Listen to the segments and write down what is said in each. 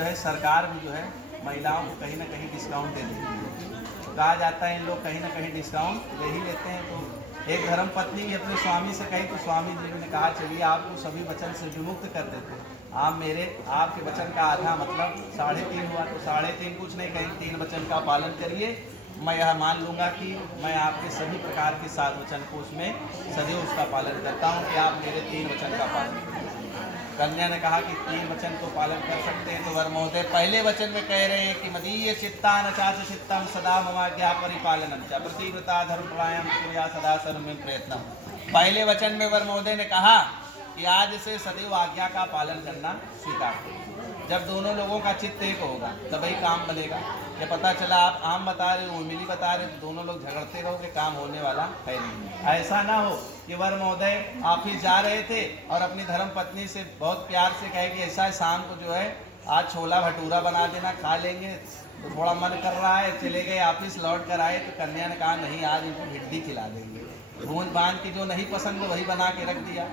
जो है सरकार भी जो है महिलाओं को कहीं ना कहीं डिस्काउंट दे देती है। तो कहा जाता है इन लोग कहीं ना कहीं डिस्काउंट ले ही लेते हैं। तो एक धर्म पत्नी भी अपने स्वामी से कही तो स्वामी जी ने कहा चलिए आपको सभी वचन से विमुक्त कर देते हैं, आप आपके वचन का आधा मतलब 3.5 हुआ, तो 3.5 कुछ नहीं, कहीं 3 वचन का पालन करिए। मैं यह मान लूँगा कि मैं आपके सभी प्रकार के 7 वचन को उसमें सदैव उसका पालन करता हूँ कि आप मेरे 3 वचन का पालन करें। कन्या ने कहा कि 3 वचन तो पालन कर सकते हैं। तो वर महोदय पहले वचन में कह रहे हैं कि मदीय चित्ता न चाच चित्तम सदा ममाज्ञा परिपालनम च प्रतिव्रता धर्मप्रायम सूर्या सदा सर्वमेव प्रयत्नम। पहले वचन में वर महोदय ने कहा कि आज से सदैव आज्ञा का पालन करना स्वीकार करें। जब दोनों लोगों का चित्त एक होगा तभी काम बनेगा। ये पता चला आप आम बता रहे हो, मिली बता रहे हो, तो दोनों लोग झगड़ते रहोगे, काम होने वाला है नहीं। ऐसा ना हो कि वर महोदय ऑफिस जा रहे थे और अपनी धर्म पत्नी से बहुत प्यार से कहे कि ऐसा शाम को जो है आज छोला भटूरा बना देना, खा लेंगे, तो थोड़ा मन कर रहा है, चले गए ऑफिस, लौट कर आए तो कन्या ने कहा नहीं आज इनको भिड्डी खिला देंगे, भून बांध के जो नहीं पसंद वही बना के रख दिया।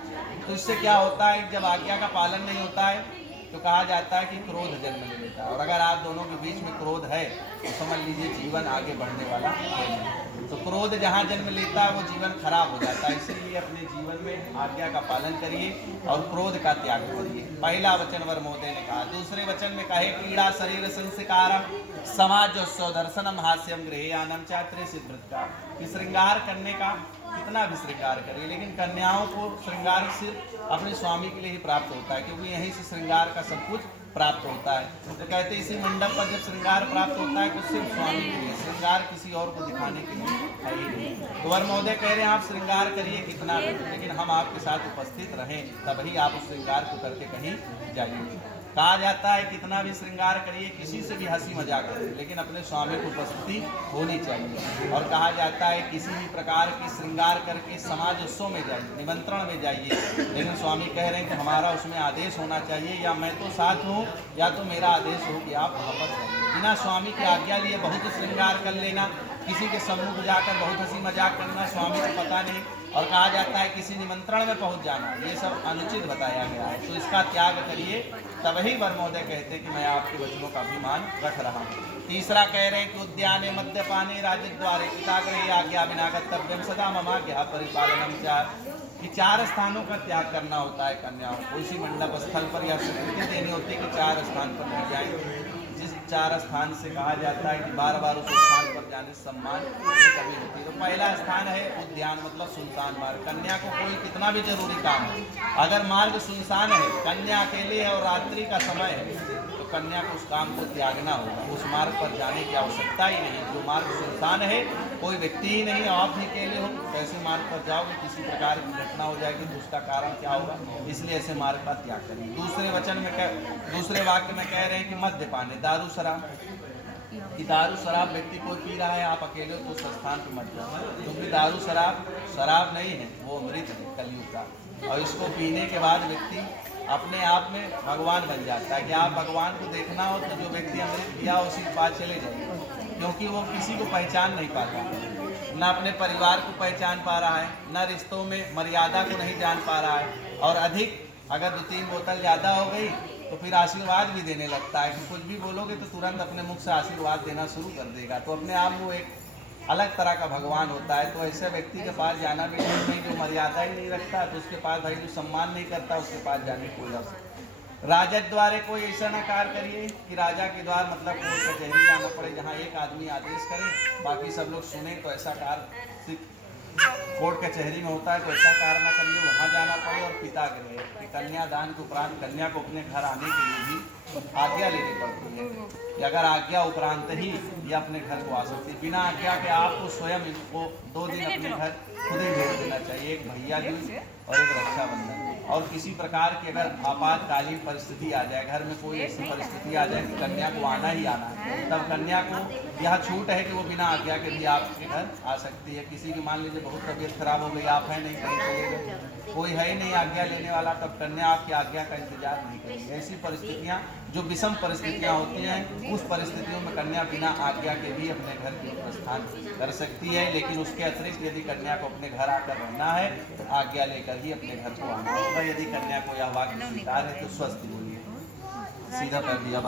तो इससे क्या होता है, जब आज्ञा का पालन नहीं होता है तो कहा जाता है कि क्रोध जन्म ले लेता है। और अगर आप दोनों के बीच में क्रोध है तो समझ लीजिए जीवन आगे बढ़ने वाला है। तो क्रोध जहाँ जन्म लेता है वो जीवन खराब हो जाता है। इसीलिए अपने जीवन में आज्ञा का पालन करिए और क्रोध का त्याग करिए। पहला वचन वर महोदय ने कहा। दूसरे वचन में कहे पीड़ा शरीर संस्कारम समाजोत्सव दर्शनम हास्यम गृहयानम चात्रे सिद्धृत का, कि श्रृंगार करने का कितना भी श्रृंगार करिए, लेकिन कन्याओं को श्रृंगार सिर्फ अपने स्वामी के लिए ही प्राप्त होता है, क्योंकि यहीं से श्रृंगार का सब कुछ प्राप्त होता है। तो कहते हैं इसी मंडप पर जब श्रृंगार प्राप्त होता है तो सिर्फ स्वामी के लिए, श्रृंगार किसी और को दिखाने के लिए है ही नहीं। तो वर महोदय कह रहे हैं आप श्रृंगार करिए कितना भी, लेकिन हम आपके साथ उपस्थित रहें, तभी आप उस श्रृंगार को करके कहीं जाइए। कहा जाता है कितना भी श्रृंगार करिए, किसी से भी हंसी मजाक करिए, लेकिन अपने स्वामी की उपस्थिति होनी चाहिए। और कहा जाता है किसी भी प्रकार की श्रृंगार करके समाज उत्सव में जाइए, निमंत्रण में जाइए, लेकिन स्वामी कह रहे हैं कि हमारा उसमें आदेश होना चाहिए, या मैं तो साथ हूँ या तो मेरा आदेश हो कि आप वहाँ पर जाइए। बिना स्वामी की आज्ञा लिए बहुत श्रृंगार कर लेना, किसी के सम्मुख जाकर बहुत हंसी मजाक करना, स्वामी को पता नहीं, और कहा जाता है किसी निमंत्रण में पहुंच जाना, ये सब अनुचित बताया गया है। तो इसका त्याग करिए, तभी वर महोदय कहते हैं कि मैं आपके वचनों का अभिमान रख रहा हूँ। तीसरा कह रहे हैं कि उद्याने मद्यपाने राजद्वारे पिताग्रहे आज्ञा बिना कर्तव्यम सदा ममाज्ञा परिपालनम चार, कि 4 स्थानों का त्याग करना होता है कन्याओं को। उसी मंडप स्थल पर या स्वीकृति देनी होती है कि 4 स्थान पर नहीं जाएंगे। जिस 4 स्थान से कहा जाता है कि बार उस स्थान पर जाने से सम्मान कमी होती है। तो पहला स्थान है उद्यान, मतलब सुनसान मार्ग। कन्या को कोई कितना भी जरूरी काम है, अगर मार्ग सुनसान है, कन्या अकेले है और रात्रि का समय है, तो कन्या को उस काम को त्यागना होगा। उस मार्ग पर जाने की आवश्यकता ही नहीं। जो मार्ग सुनसान है, कोई व्यक्ति ही नहीं, आप भी अकेले हो, कैसे मार्ग पर जाओगे, किसी प्रकार की घटना हो जाएगी तो उसका कारण क्या होगा, इसलिए ऐसे मार्ग का त्याग करें। दूसरे वाक्य में कह रहे हैं कि मद्यपाने, दारू शराब, कि दारू शराब व्यक्ति कोई पी रहा है, आप अकेले हो तो उस स्थान पर मत जाओ, क्योंकि दारू शराब नहीं है, वो अमृत है कलयुग का। और इसको पीने के बाद व्यक्ति अपने आप में भगवान बन जाता है। कि आप भगवान को देखना हो तो जो व्यक्ति अमृत पिया उसी के पास चले जाइए, क्योंकि वो किसी को पहचान नहीं पाता, न अपने परिवार को पहचान पा रहा है, न रिश्तों में मर्यादा को नहीं जान पा रहा है, और अधिक अगर 2-3 बोतल ज़्यादा हो गई तो फिर आशीर्वाद भी देने लगता है। कि कुछ भी बोलोगे तो तुरंत अपने मुख से आशीर्वाद देना शुरू कर देगा। तो अपने आप वो एक अलग तरह का भगवान होता है। तो ऐसे व्यक्ति के पास जाना भी ठीक नहीं, जो मर्यादा ही नहीं रखता, तो उसके पास भाई जो सम्मान नहीं करता उसके पास जाने कोई अवसर। राजद द्वारे कोई ऐसा न कार्य करिए कि राजा के द्वार मतलब कोर्ट कचहरी जाना पड़े, जहाँ एक आदमी आदेश करे बाकी सब लोग सुने, तो ऐसा कार्य कोर्ट कचहरी में होता है, तो ऐसा कार्य न करिए, वहाँ जाना पड़े। और पिताग्रह, कि कन्यादान के उपरांत कन्या को अपने घर आने के लिए भी आज्ञा लेनी पड़ती है, कि अगर आज्ञा उपरांत ही ये अपने घर को आ सकती है। बिना आज्ञा के आपको स्वयं इनको 2 दिन अपने घर खुद ही भेज देना चाहिए, एक भैया दूज और एक रक्षाबंधन। और किसी प्रकार की अगर आपातकालीन परिस्थिति आ जाए, घर में कोई ऐसी परिस्थिति आ जाए कि कन्या को आना ही आना है, तब कन्या को यह छूट है कि वो बिना आज्ञा के भी आपके घर आ सकती है। किसी की मान लीजिए बहुत तबीयत खराब हो गई, आप हैं नहीं, कहीं चले गए, कोई है ही नहीं आज्ञा लेने वाला, तब कन्या आपकी आज्ञा का इंतजार नहीं करेगी। ऐसी परिस्थितियाँ जो विषम परिस्थितियाँ होती हैं, उस परिस्थितियों में कन्या बिना आज्ञा के भी अपने घर की प्रस्थान कर सकती है। लेकिन उसके अतिरिक्त यदि कन्या को अपने घर आकर रहना है तो आज्ञा लेकर ही अपने घर को आना होगा। यदि कन्या को यह वाक्य स्वीकार है तो स्वस्थ बोलिए, सीधा कर दिया।